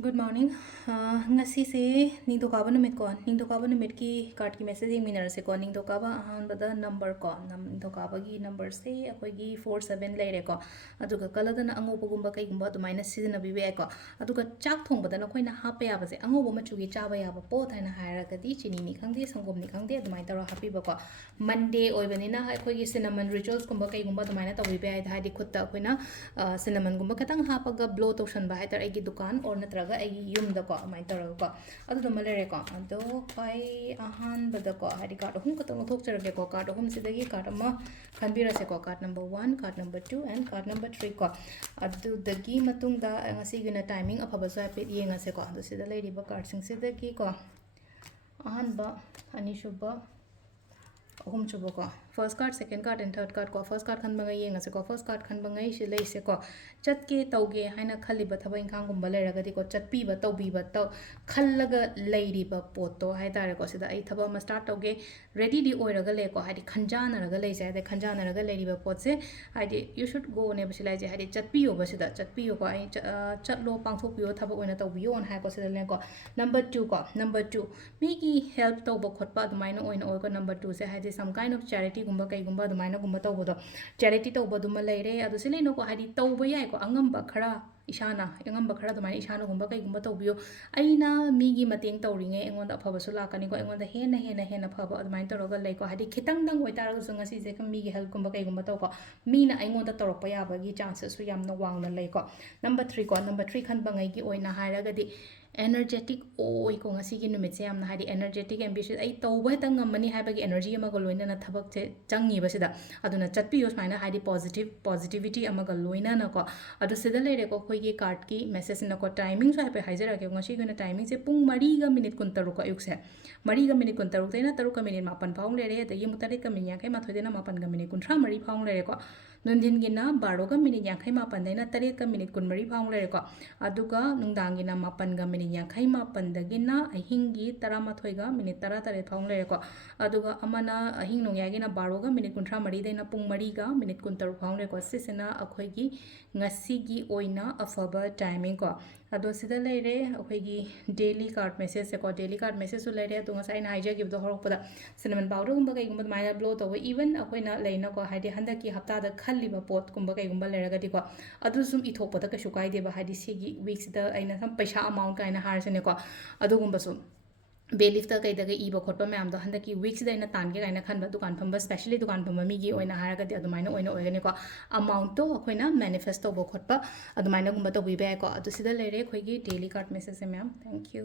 Good morning. Ngasigi ningdokaba numit ko. Ningdokaba numit ki card ki message minarase ko. Ningdokaba ahanbada number ko. Ningdokaba gi number se akoi gi 47 leire ko. Aduga kalada na angoba gumba kai gumba dumaina season bibe ko. Aduga chak thongbada na koi na hape yaba se angoba machugi chaba yaba po thaina haira kadi chini ni khangde sangom ni khangde dumai tara happy ba ko. Monday oibani na akoi gi cinnamon rituals gumba kai gumba dumaina tawibe ai thadi khutta akoi na cinnamon gumba katang hapaga blow toshan ba hai tar ai gi dukan or natraga ai yum da ko mai tar ko adu da malere ko ado pai ahan bada ko hari card hum ko tong thok charage ko card hum sidagi card ma khanbira se ko card number 1 card number 2 and card number 3 ko adu dagi matung da ngasi gina timing afaba sa pe yenga se ko adu sida lady ba card sing sidagi ko ahan ba ani shuba ahum chubo ko first card second card and third card ko first card khan bangai yenga se ko first card khan bangai shi lei se ko chat ke tauge haina khali ba thaba inkhang gum balera gadi ko chat pi ba tau bi ba tau khallaga leiri ba poto hai tare ko sida ai thaba ma start tauge ready di oiraga le ko hadi khanjana raga lei sai de khanjana raga leiri ba pot se hadi you should go ne ba silai je hadi chat pi yo ba sida chat pi yo ko ai chat lo pang thok pi yo thaba oina tau bi yo on hai ko sida le ko number 2 ko number 2 mi ki help tau ba khot pa dumaina oina oi ko number 2 se hadi some kind of charity gumba kai gumba dumaina gumba tau bodo charity tau bodo ma leire adu se leino ko hadi tau ba yai ko angamba khara ishana angamba khara dumaina ishana gumba kai gumba tau biyo aina mi gi mateng tau ringe engonda phaba su la kani ko engonda hena phaba dumaina toroga lei ko hadi khitang dang oi taraga su ngasi je kam mi gi help gumba kai gumba tau ko mi na engonda torok pa ya ba gi chances su yamna wangna lei ko number 3 ko number 3 khan bangai gi oina hairaga di energetic oi ko ngasi gi numit se yamna hadi energetic ambitious ai tauba tang ngamani haibagi energy amaga loina na thabak che changi basida aduna chatpi yo smaina hadi positivity amaga loina na ko adu sida leire ko khoi gi card ki message na ko timing so haipe haijara ke ngasi gi na timing se pung 3 ga minute kun taru ko ayuk se 3 ga minute kun taru teina taru ka minute mapan paung leire da yi mutare ka min yankai ma thoide na mapan ga minute kun 3 paung leire ko nundin gi na 12 ga minute yankai mapan deina 3 ka minute kun 3 paung leire ko aduga nungdang gi na mapan ga minute yankai mapan dagina ahingi 13 ga minute 13 paung leire ko aduga amana ahing nong yagi na 12 ga minute 13 deina pung 3 ga minute 13 paung leire ko sisena akhoi gi ngasi gi oina afaba timing ko ado sida leire akhoi gi daily card message se ko daily card message su leire to ngasai na haija gi do horok pada cinnamon powder gumba kai gumba mai blow to even akhoi na leina ko haidi handa ki hafta da khalli ba pot gumba kai gumba leira ga di ko adu sum ithok pada ka shukai de ba haidi sigi weeks da aina sam paisa amount kaina har sene ko adu gumba sum बेलिफ्ता कईदगा इब खोटपा ma'am हंदकी weeks दैना तानगे काइना खनबा दुकान फंबा specially दुकान फंबा मीगी ओइना हारगदि अदुमाइना ओइना ओइगनेको amount तो अखोइना manifest तौबो खोटपा अदुमाइना गुम्बा तौबिबे को अदु सिदा लेरे खोइगी daily card message ma'am thank you